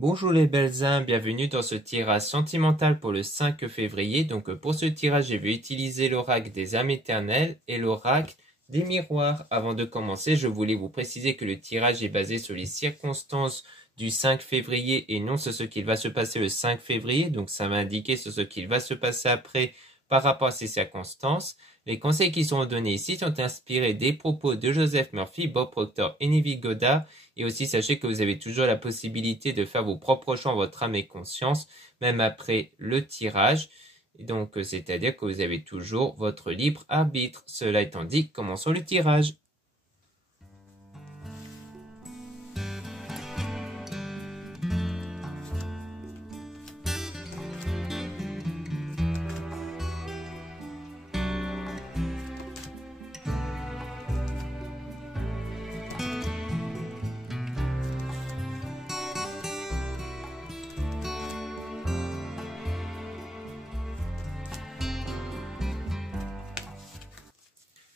Bonjour les belles âmes, bienvenue dans ce tirage sentimental pour le 5 février. Donc pour ce tirage, je vais utiliser l'oracle des âmes éternelles et l'oracle des miroirs. Avant de commencer, je voulais vous préciser que le tirage est basé sur les circonstances du 5 février et non sur ce qu'il va se passer le 5 février. Donc ça m'a indiqué sur ce qu'il va se passer après par rapport à ces circonstances. Les conseils qui sont donnés ici sont inspirés des propos de Joseph Murphy, Bob Proctor et Neville Goddard. Et aussi, sachez que vous avez toujours la possibilité de faire vos propres choix en votre âme et conscience, même après le tirage. Et donc, c'est-à-dire que vous avez toujours votre libre arbitre. Cela étant dit, commençons le tirage.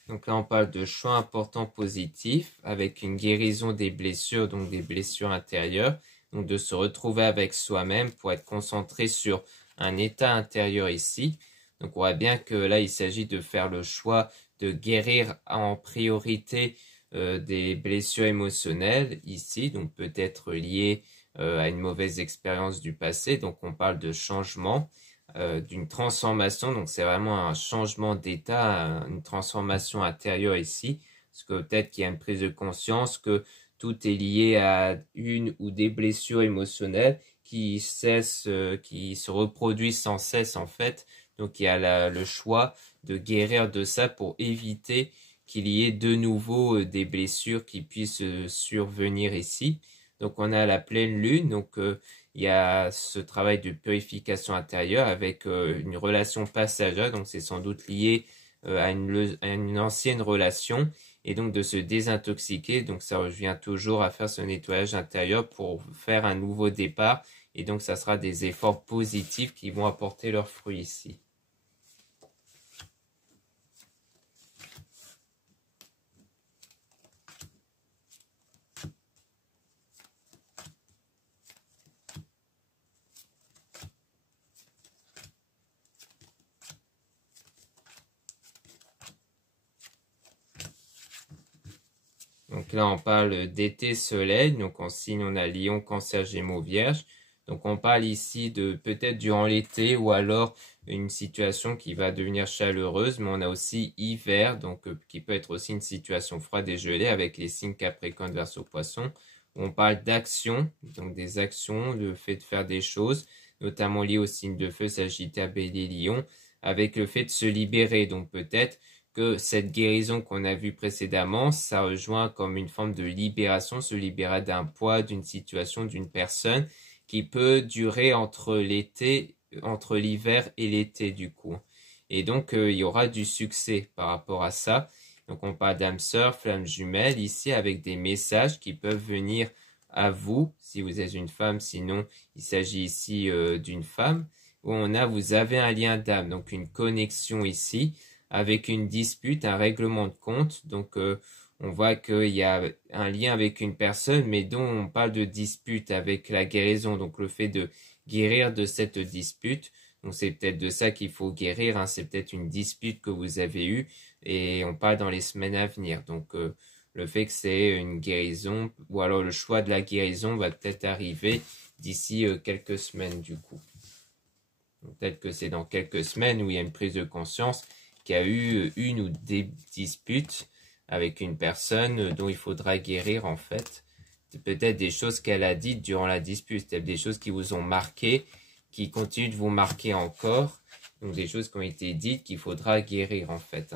Donc là, on parle de choix importants positifs avec une guérison des blessures, donc des blessures intérieures. Donc de se retrouver avec soi-même pour être concentré sur un état intérieur ici. Donc on voit bien que là, il s'agit de faire le choix de guérir en priorité des blessures émotionnelles ici. Donc peut-être liées à une mauvaise expérience du passé. Donc on parle de changement. D'une transformation, donc c'est vraiment un changement d'état, une transformation intérieure ici, parce que peut-être qu'il y a une prise de conscience que tout est lié à une ou des blessures émotionnelles qui se reproduisent sans cesse en fait, donc il y a le choix de guérir de ça pour éviter qu'il y ait de nouveau des blessures qui puissent survenir ici. Donc on a la pleine lune, donc il y a ce travail de purification intérieure avec une relation passagère, donc c'est sans doute lié à une ancienne relation, et donc de se désintoxiquer, donc ça revient toujours à faire ce nettoyage intérieur pour faire un nouveau départ, et donc ça sera des efforts positifs qui vont apporter leurs fruits ici. Donc là, on parle d'été soleil, donc en signe, on a Lion, Cancer, Gémeaux, Vierge. Donc on parle ici de peut-être durant l'été ou alors une situation qui va devenir chaleureuse, mais on a aussi hiver, donc qui peut être aussi une situation froide et gelée avec les signes Capricorne, Verseau, Poisson. On parle d'action, donc des actions, le fait de faire des choses, notamment liées au signe de feu, Sagittaire, Bélier, Lion, avec le fait de se libérer, donc peut-être que cette guérison qu'on a vue précédemment, ça rejoint comme une forme de libération, se libérer d'un poids, d'une situation, d'une personne qui peut durer entre l'hiver et l'été du coup. Et donc il y aura du succès par rapport à ça. Donc on parle d'âme sœur, flamme jumelle ici avec des messages qui peuvent venir à vous si vous êtes une femme, sinon il s'agit ici d'une femme où vous avez un lien d'âme, donc une connexion ici avec une dispute, un règlement de compte. Donc on voit qu'il y a un lien avec une personne, mais dont on parle de dispute avec la guérison, donc le fait de guérir de cette dispute. Donc c'est peut-être de ça qu'il faut guérir, hein. C'est peut-être une dispute que vous avez eue, et on parle dans les semaines à venir. Donc le fait que c'est une guérison, ou alors le choix de la guérison va peut-être arriver d'ici quelques semaines du coup. Peut-être que c'est dans quelques semaines où il y a une prise de conscience qu'il y a eu une ou des disputes avec une personne dont il faudra guérir en fait. C'est peut-être des choses qu'elle a dites durant la dispute, peut-être des choses qui vous ont marqué, qui continuent de vous marquer encore, donc des choses qui ont été dites qu'il faudra guérir en fait.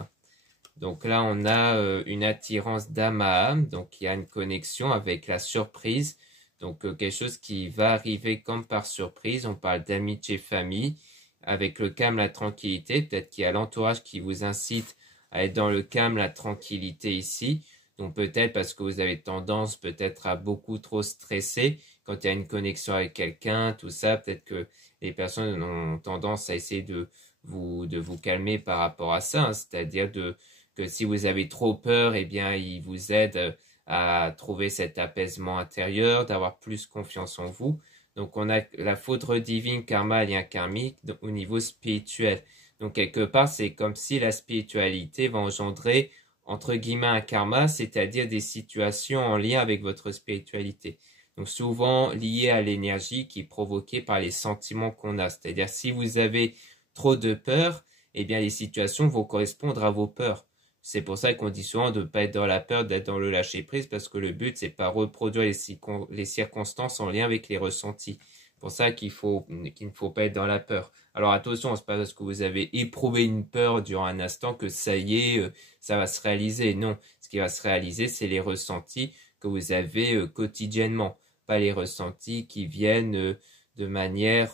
Donc là on a une attirance d'âme à âme, donc il y a une connexion avec la surprise, donc quelque chose qui va arriver comme par surprise. On parle d'amitié, famille, avec le calme, la tranquillité. Peut-être qu'il y a l'entourage qui vous incite à être dans le calme, la tranquillité ici. Donc peut-être parce que vous avez tendance peut-être à beaucoup trop stresser quand il y a une connexion avec quelqu'un, tout ça. Peut-être que les personnes ont tendance à essayer de vous calmer par rapport à ça, hein. C'est-à-dire que si vous avez trop peur, eh bien, ils vous aident à trouver cet apaisement intérieur, d'avoir plus confiance en vous. Donc on a la foudre divine, karma, lien karmique au niveau spirituel. Donc quelque part, c'est comme si la spiritualité va engendrer, entre guillemets, un karma, c'est-à-dire des situations en lien avec votre spiritualité. Donc souvent liées à l'énergie qui est provoquée par les sentiments qu'on a. C'est-à-dire si vous avez trop de peur, eh bien les situations vont correspondre à vos peurs. C'est pour ça qu'on dit souvent de ne pas être dans la peur, d'être dans le lâcher-prise, parce que le but, c'est pas reproduire les circonstances en lien avec les ressentis. C'est pour ça qu'il ne faut pas être dans la peur. Alors attention, c'est pas parce que vous avez éprouvé une peur durant un instant que ça y est, ça va se réaliser. Non, ce qui va se réaliser, c'est les ressentis que vous avez quotidiennement, pas les ressentis qui viennent de manière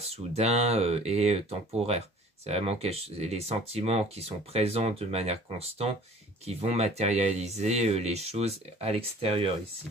soudain et temporaire. C'est vraiment les sentiments qui sont présents de manière constante qui vont matérialiser les choses à l'extérieur ici.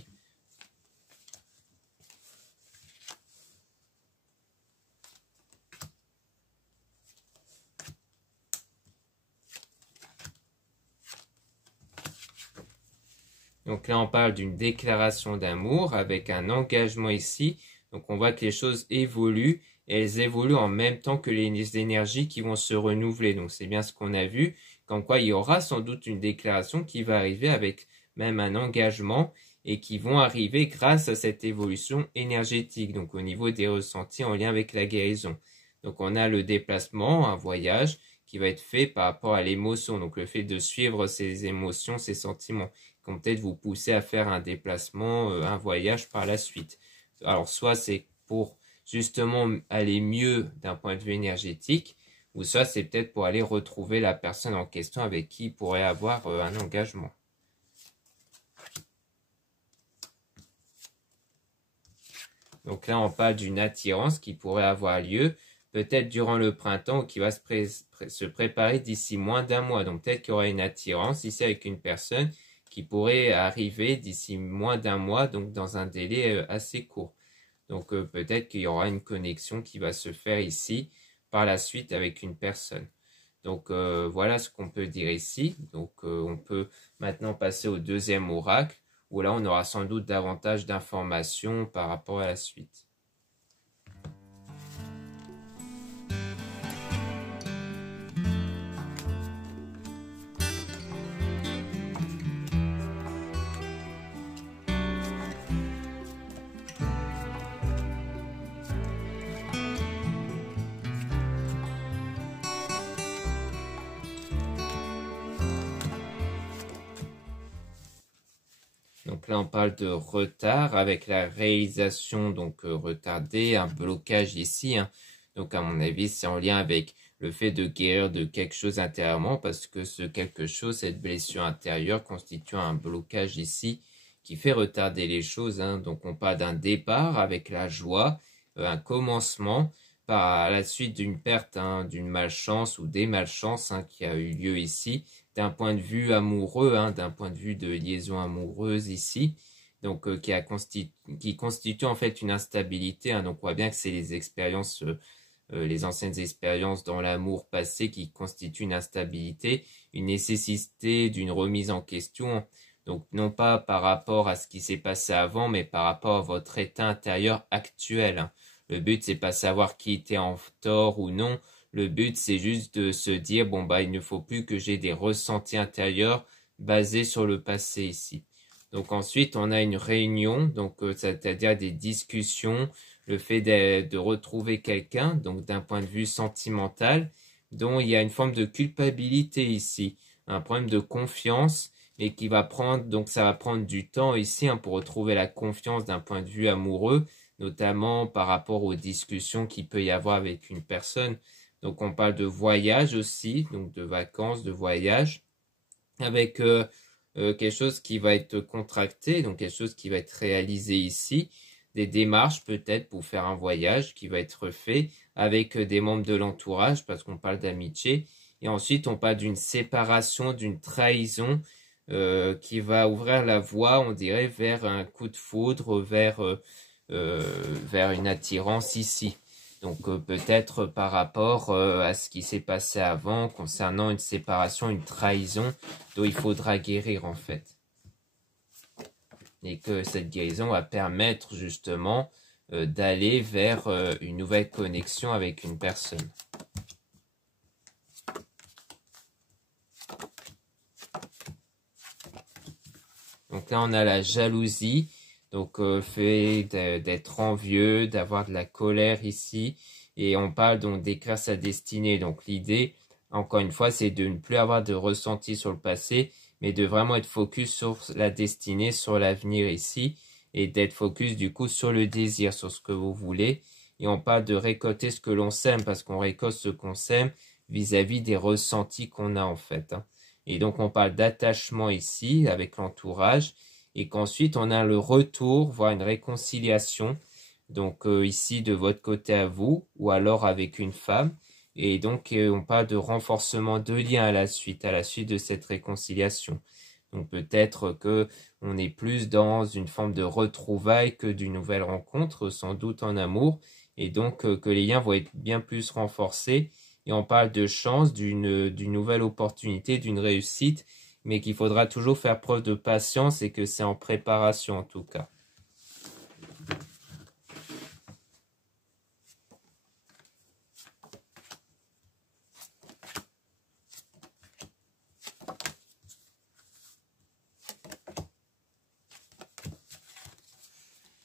Donc là, on parle d'une déclaration d'amour avec un engagement ici. Donc on voit que les choses évoluent et elles évoluent en même temps que les énergies qui vont se renouveler. Donc c'est bien ce qu'on a vu, comme quoi il y aura sans doute une déclaration qui va arriver avec même un engagement et qui vont arriver grâce à cette évolution énergétique, donc au niveau des ressentis en lien avec la guérison. Donc on a le déplacement, un voyage qui va être fait par rapport à l'émotion, donc le fait de suivre ses émotions, ses sentiments, qui vont peut-être vous pousser à faire un déplacement, un voyage par la suite. Alors soit c'est pour justement aller mieux d'un point de vue énergétique, ou soit c'est peut-être pour aller retrouver la personne en question avec qui il pourrait avoir un engagement. Donc là, on parle d'une attirance qui pourrait avoir lieu peut-être durant le printemps ou qui va se préparer d'ici moins d'un mois. Donc peut-être qu'il y aura une attirance ici avec une personne qui pourrait arriver d'ici moins d'un mois, donc dans un délai assez court. Donc peut-être qu'il y aura une connexion qui va se faire ici par la suite avec une personne. Donc voilà ce qu'on peut dire ici. Donc on peut maintenant passer au deuxième oracle, où là on aura sans doute davantage d'informations par rapport à la suite. Donc là, on parle de retard avec la réalisation donc retardée, un blocage ici. Hein. Donc à mon avis, c'est en lien avec le fait de guérir de quelque chose intérieurement parce que ce quelque chose, cette blessure intérieure constitue un blocage ici qui fait retarder les choses. Hein. Donc on parle d'un départ avec la joie, un commencement par la suite d'une perte, hein, d'une malchance ou des malchances hein, qui a eu lieu ici. D'un point de vue amoureux, hein, d'un point de vue de liaison amoureuse ici, donc qui constitue en fait une instabilité. Hein, donc on voit bien que c'est les expériences, les anciennes expériences dans l'amour passé qui constituent une instabilité, une nécessité d'une remise en question. Donc non pas par rapport à ce qui s'est passé avant, mais par rapport à votre état intérieur actuel. Hein. Le but c'est pas savoir qui était en tort ou non. Le but, c'est juste de se dire, bon, bah, il ne faut plus que j'ai des ressentis intérieurs basés sur le passé ici. Donc ensuite, on a une réunion, donc c'est-à-dire des discussions, le fait de retrouver quelqu'un, donc d'un point de vue sentimental, dont il y a une forme de culpabilité ici, un problème de confiance, et qui va prendre, donc ça va prendre du temps ici hein, pour retrouver la confiance d'un point de vue amoureux, notamment par rapport aux discussions qu'il peut y avoir avec une personne. Donc on parle de voyage aussi, donc de vacances, de voyage, avec quelque chose qui va être contracté, donc quelque chose qui va être réalisé ici, des démarches peut-être pour faire un voyage qui va être fait avec des membres de l'entourage, parce qu'on parle d'amitié, et ensuite on parle d'une séparation, d'une trahison qui va ouvrir la voie, on dirait, vers un coup de foudre, vers une attirance ici. Donc peut-être par rapport à ce qui s'est passé avant concernant une séparation, une trahison dont il faudra guérir en fait. et que cette guérison va permettre justement d'aller vers une nouvelle connexion avec une personne. Donc là, on a la jalousie, donc fait d'être envieux, d'avoir de la colère ici, et on parle donc d'écrire sa destinée. Donc l'idée, encore une fois, c'est de ne plus avoir de ressenti sur le passé, mais de vraiment être focus sur la destinée, sur l'avenir ici, et d'être focus du coup sur le désir, sur ce que vous voulez. Et on parle de récolter ce que l'on sème, parce qu'on récolte ce qu'on sème vis-à-vis des ressentis qu'on a en fait. Et donc on parle d'attachement ici avec l'entourage, et qu'ensuite on a le retour, voire une réconciliation, donc ici de votre côté à vous, ou alors avec une femme. Et donc on parle de renforcement de liens à la suite de cette réconciliation. Donc peut-être que on est plus dans une forme de retrouvailles que d'une nouvelle rencontre, sans doute en amour, et donc que les liens vont être bien plus renforcés. Et on parle de chance, d'une nouvelle opportunité, d'une réussite, mais qu'il faudra toujours faire preuve de patience et que c'est en préparation en tout cas.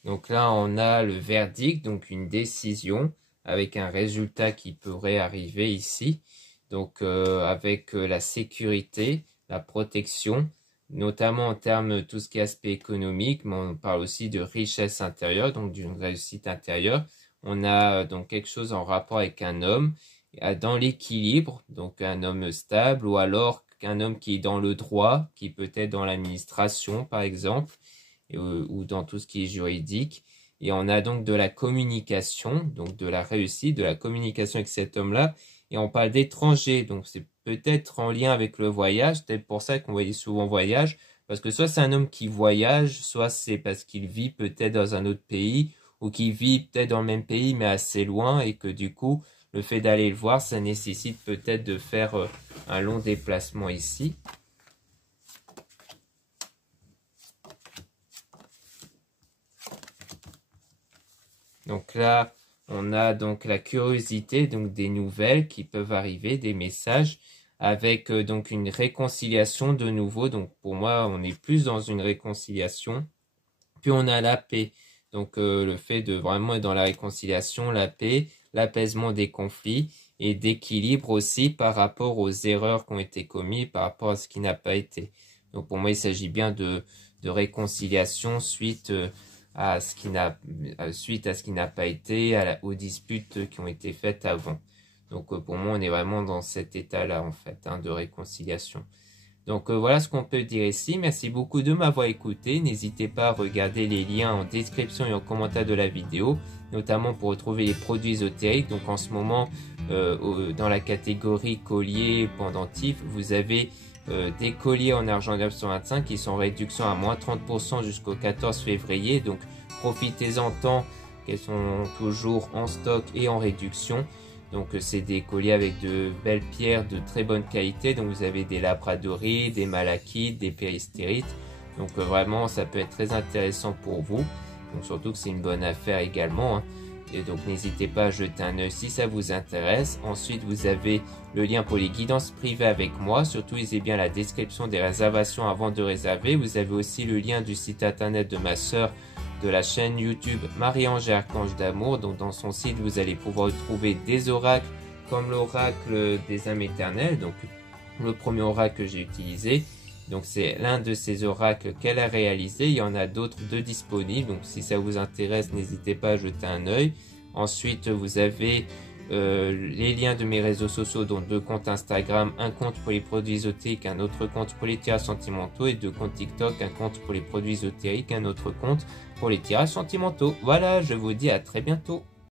Donc là, on a le verdict, donc une décision avec un résultat qui pourrait arriver ici. Donc avec la sécurité, la protection, notamment en termes de tout ce qui est aspect économique, mais on parle aussi de richesse intérieure, donc d'une réussite intérieure. On a donc quelque chose en rapport avec un homme, dans l'équilibre, donc un homme stable, ou alors un homme qui est dans le droit, qui peut être dans l'administration par exemple, ou dans tout ce qui est juridique. Et on a donc de la communication, donc de la réussite, de la communication avec cet homme-là. Et on parle d'étranger, donc c'est peut-être en lien avec le voyage, c'est peut-être pour ça qu'on voyait souvent voyage, parce que soit c'est un homme qui voyage, soit c'est parce qu'il vit peut-être dans un autre pays, ou qu'il vit peut-être dans le même pays mais assez loin, et que du coup, le fait d'aller le voir, ça nécessite peut-être de faire un long déplacement ici. Donc là, on a donc la curiosité, donc des nouvelles qui peuvent arriver, des messages, avec donc une réconciliation de nouveau. Donc pour moi, on est plus dans une réconciliation. Puis on a la paix. Donc le fait de vraiment être dans la réconciliation, la paix, l'apaisement des conflits et d'équilibre aussi par rapport aux erreurs qui ont été commises, par rapport à ce qui n'a pas été. Donc pour moi, il s'agit bien de réconciliation suite à ce qui n'a pas été, aux disputes qui ont été faites avant. Donc pour moi, on est vraiment dans cet état-là en fait, de réconciliation. Donc voilà ce qu'on peut dire ici. Merci beaucoup de m'avoir écouté. N'hésitez pas à regarder les liens en description et en commentaire de la vidéo, notamment pour retrouver les produits ésotériques. Donc en ce moment, dans la catégorie collier pendentif, vous avez des colliers en argent 925 qui sont en réduction à moins 30% jusqu'au 14 février. Donc profitez-en tant qu'elles sont toujours en stock et en réduction. Donc c'est des colliers avec de belles pierres de très bonne qualité. Donc vous avez des labradories, des malachites, des péristérites. Donc vraiment ça peut être très intéressant pour vous. Donc surtout que c'est une bonne affaire également. Et donc n'hésitez pas à jeter un œil si ça vous intéresse. Ensuite vous avez le lien pour les guidances privées avec moi. Surtout lisez bien la description des réservations avant de réserver. Vous avez aussi le lien du site internet de ma sœur, de la chaîne YouTube Marie-Ange et Archange d'Amour. Donc dans son site vous allez pouvoir trouver des oracles comme l'oracle des âmes éternelles. Donc le premier oracle que j'ai utilisé. Donc c'est l'un de ces oracles qu'elle a réalisé. Il y en a d'autres de disponibles. Donc si ça vous intéresse, n'hésitez pas à jeter un œil. Ensuite vous avez les liens de mes réseaux sociaux, dont 2 comptes Instagram, un compte pour les produits ésotériques, un autre compte pour les tirages sentimentaux, et 2 comptes TikTok, un compte pour les produits ésotériques, un autre compte pour les tirages sentimentaux. Voilà, je vous dis à très bientôt.